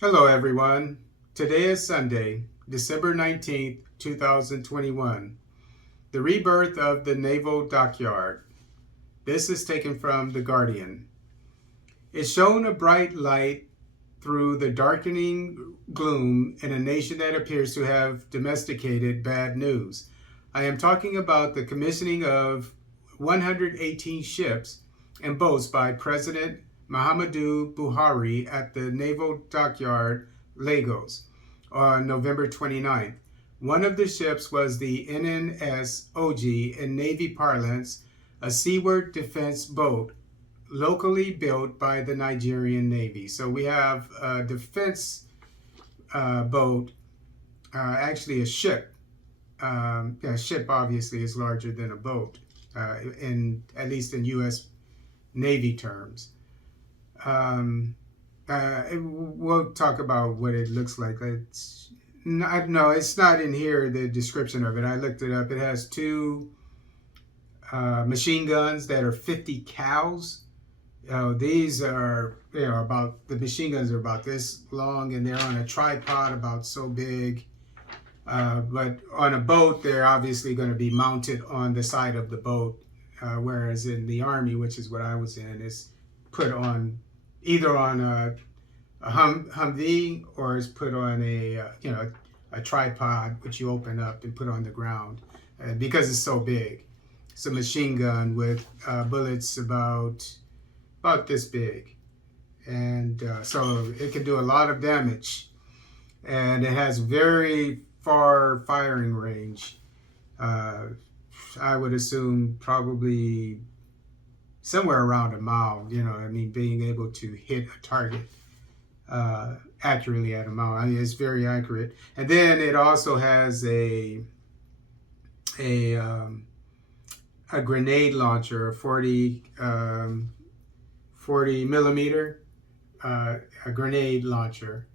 Hello, everyone. Today is Sunday, December 19th, 2021, the rebirth of the Naval Dockyard. This is taken from The Guardian. It shone a bright light through the darkening gloom in a nation that appears to have domesticated bad news. I am talking about the commissioning of 118 ships and boats by President Muhammadu Buhari at the Naval Dockyard, Lagos, on November 29th. One of the ships was the NNS OG, in Navy parlance, a seaward defense boat locally built by the Nigerian Navy. So we have a defense boat, actually a ship. A ship obviously is larger than a boat, at least in U.S. Navy terms. We'll talk about what it looks like. No, it's not in here, the description of it. I looked it up. It has two machine guns that are 50 cals. These are, the machine guns are about this long, and they're on a tripod about so big. But on a boat, they're obviously going to be mounted on the side of the boat, whereas in the Army, which is what I was in, is put on either on a Humvee, or is put on a tripod, which you open up and put on the ground, because it's so big. It's a machine gun with bullets about this big, and so it can do a lot of damage, and it has very far firing range. I would assume probably somewhere around a mile. Being able to hit a target accurately at a mile. It's very accurate. And then it also has a grenade launcher, a 40 millimeter a grenade launcher,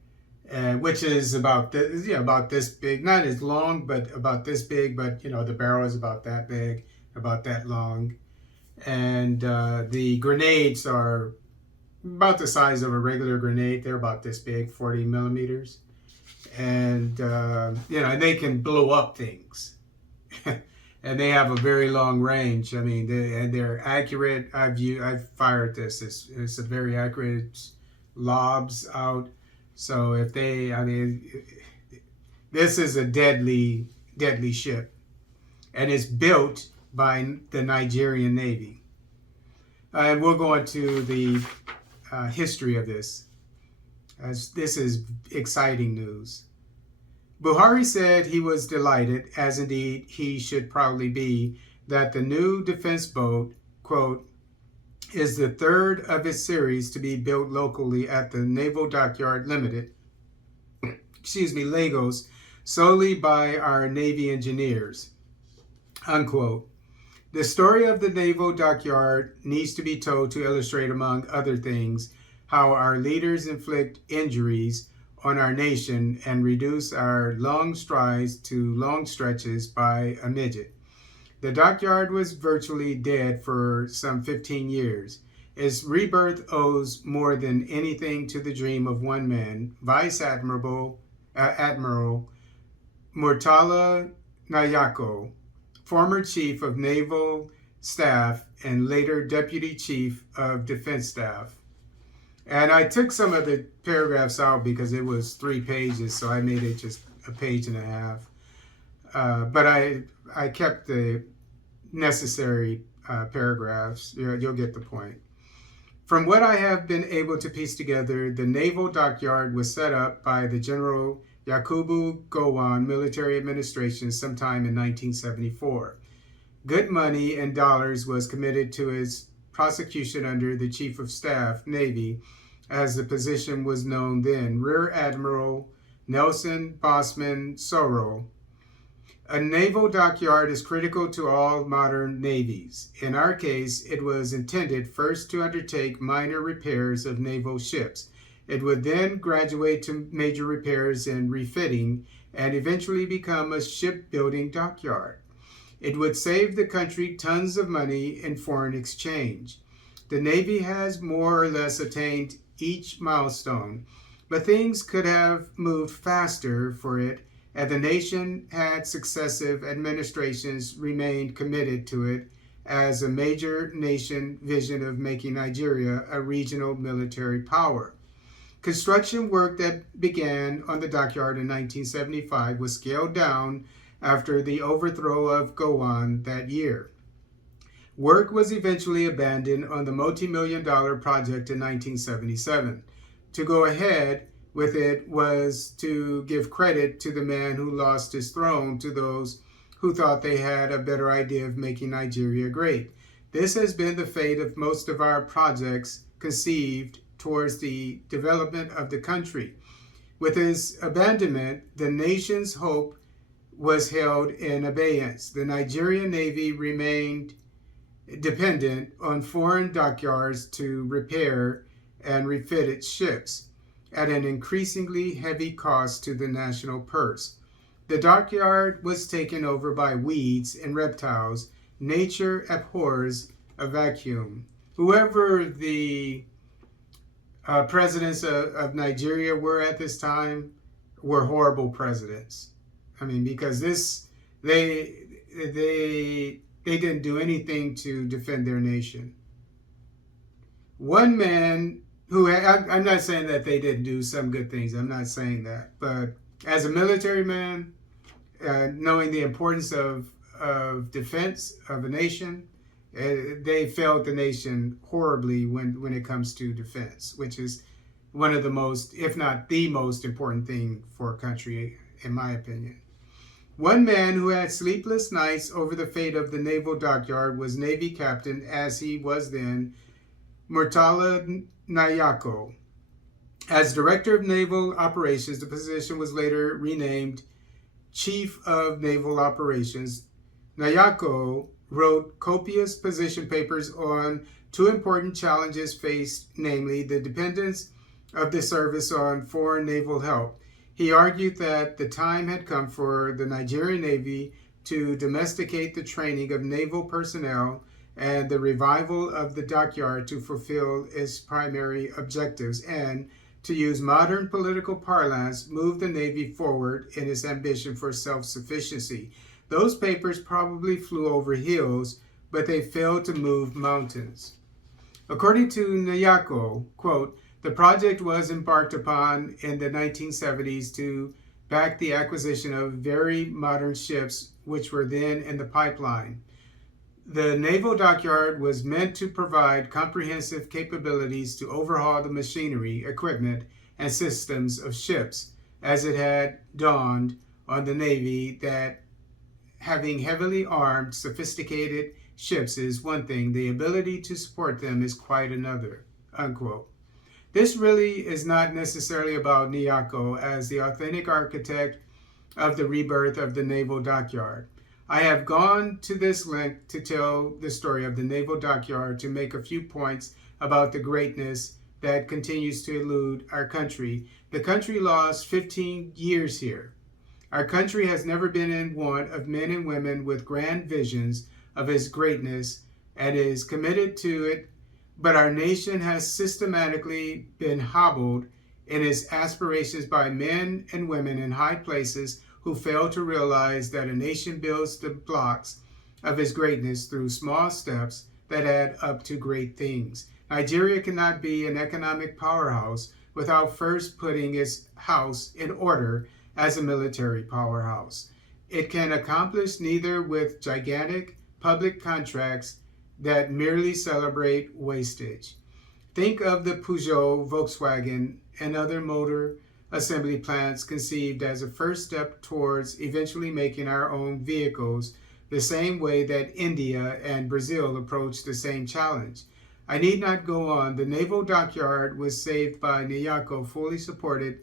which is about this big, not as long, but about this big. But the barrel is about that big, about that long, and the grenades are about the size of a regular grenade. They're about this big, 40 millimeters, and and they can blow up things. And they have a very long range. They're accurate. I've fired this. It's a very accurate lobs out. So this is a deadly ship, and it's built by the Nigerian Navy. And we'll go into the history of this, as this is exciting news. Buhari said he was delighted, as indeed he should probably be, that the new defense boat, quote, is the third of its series to be built locally at the Naval Dockyard Limited, Lagos, solely by our Navy engineers, unquote. The story of the Naval Dockyard needs to be told to illustrate, among other things, how our leaders inflict injuries on our nation and reduce our long strides to long stretches by a midget. The dockyard was virtually dead for some 15 years. Its rebirth owes more than anything to the dream of one man, Vice Admiral Murtala Nayako, former Chief of Naval Staff and later Deputy Chief of Defense Staff. And I took some of the paragraphs out because it was 3 pages, so I made it just a page and a half. But I kept the necessary paragraphs. You'll get the point. From what I have been able to piece together, the Naval Dockyard was set up by the General Yakubu Gowon military administration sometime in 1974. Good money and dollars was committed to its prosecution under the Chief of Staff, Navy, as the position was known then, Rear Admiral Nelson Bosman Sorrell. A naval dockyard is critical to all modern navies. In our case, it was intended first to undertake minor repairs of naval ships. It would then graduate to major repairs and refitting, and eventually become a shipbuilding dockyard. It would save the country tons of money in foreign exchange. The Navy has more or less attained each milestone, But things could have moved faster for it, and the nation had successive administrations remained committed to it as a major nation vision of making Nigeria a regional military power. Construction work that began on the dockyard in 1975 was scaled down after the overthrow of Gowon that year. Work was eventually abandoned on the multi-million-dollar project in 1977. To go ahead with it was to give credit to the man who lost his throne to those who thought they had a better idea of making Nigeria great. This has been the fate of most of our projects conceived towards the development of the country. With his abandonment, the nation's hope was held in abeyance. The Nigerian Navy remained dependent on foreign dockyards to repair and refit its ships at an increasingly heavy cost to the national purse. The dockyard was taken over by weeds and reptiles. Nature abhors a vacuum. Whoever the presidents of Nigeria were at this time were horrible presidents. I mean, because they didn't do anything to defend their nation. One man who, I'm not saying that they didn't do some good things. I'm not saying that, but as a military man, knowing the importance of defense of a nation, they failed the nation horribly when it comes to defense, which is one of the most, if not the most important thing for a country, in my opinion. One man who had sleepless nights over the fate of the naval dockyard was Navy Captain, as he was then, Murtala Nyako. As Director of Naval Operations, the position was later renamed Chief of Naval Operations. Nyako wrote copious position papers on two important challenges faced, namely the dependence of the service on foreign naval help. He argued that the time had come for the Nigerian Navy to domesticate the training of naval personnel and the revival of the dockyard to fulfill its primary objectives, and, to use modern political parlance, move the Navy forward in its ambition for self-sufficiency. Those papers probably flew over hills, but they failed to move mountains. According to Nyako, quote, the project was embarked upon in the 1970s to back the acquisition of very modern ships, which were then in the pipeline. The naval dockyard was meant to provide comprehensive capabilities to overhaul the machinery, equipment, and systems of ships, as it had dawned on the Navy that having heavily armed, sophisticated ships is one thing, the ability to support them is quite another, unquote. This really is not necessarily about Nyako as the authentic architect of the rebirth of the naval dockyard. I have gone to this length to tell the story of the naval dockyard to make a few points about the greatness that continues to elude our country. The country lost 15 years here. Our country has never been in want of men and women with grand visions of its greatness and is committed to it, but our nation has systematically been hobbled in its aspirations by men and women in high places who fail to realize that a nation builds the blocks of its greatness through small steps that add up to great things. Nigeria cannot be an economic powerhouse without first putting its house in order as a military powerhouse. It can accomplish neither with gigantic public contracts that merely celebrate wastage. Think of the Peugeot, Volkswagen, and other motor assembly plants conceived as a first step towards eventually making our own vehicles, the same way that India and Brazil approached the same challenge. I need not go on. The naval dockyard was saved by Nyako, fully supported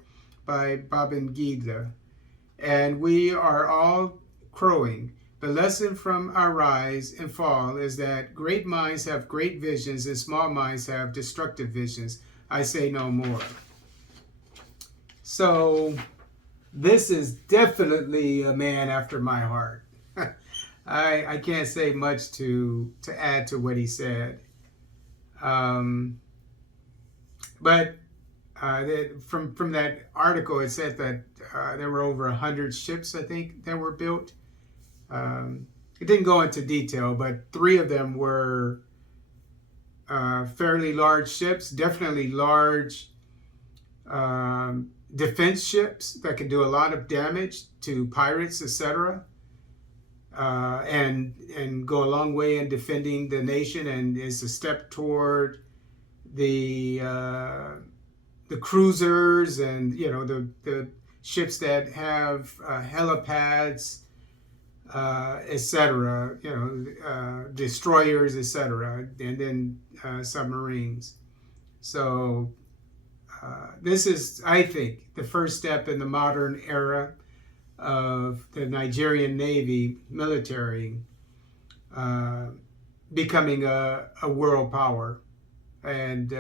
by Babangida, and we are all crowing. The lesson from our rise and fall is that great minds have great visions and small minds have destructive visions. I say no more. So this is definitely a man after my heart. I can't say much to add to what he said. But from that article, it said that there were over 100 ships, I think, that were built. It didn't go into detail, but 3 of them were fairly large ships, definitely large defense ships that can do a lot of damage to pirates, etc., and go a long way in defending the nation, and is a step toward the cruisers and the ships that have helipads, etc. Destroyers, etc., and then submarines. So this is, I think, the first step in the modern era of the Nigerian Navy military becoming a world power. And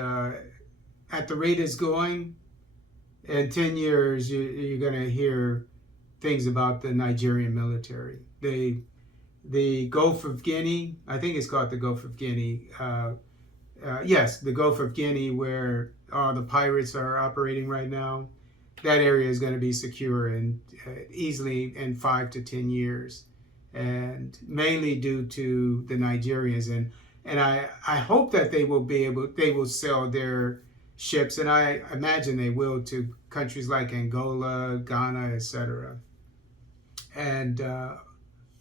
at the rate it's going, in 10 years, you're going to hear things about the Nigerian military. The Gulf of Guinea, I think it's called the Gulf of Guinea. Yes, the Gulf of Guinea, where all the pirates are operating right now. That area is going to be secure and easily in 5 to 10 years, and mainly due to the Nigerians. And I hope that they will sell their ships, and I imagine they will, to countries like Angola, Ghana, etc., and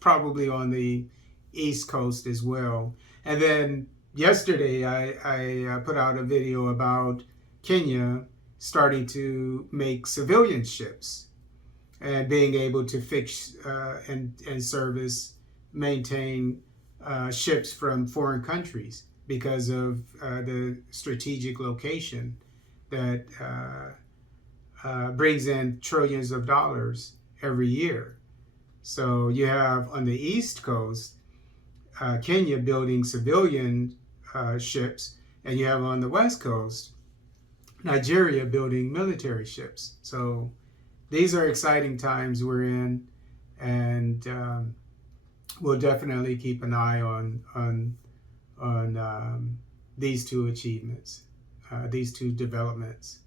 probably on the East Coast as well. And then yesterday I put out a video about Kenya starting to make civilian ships and being able to fix and service, maintain ships from foreign countries because of the strategic location that brings in trillions of dollars every year. So you have on the East Coast, Kenya building civilian ships, and you have on the West Coast, Nigeria building military ships. So these are exciting times we're in, and we'll definitely keep an eye on these 2 achievements, these 2 developments.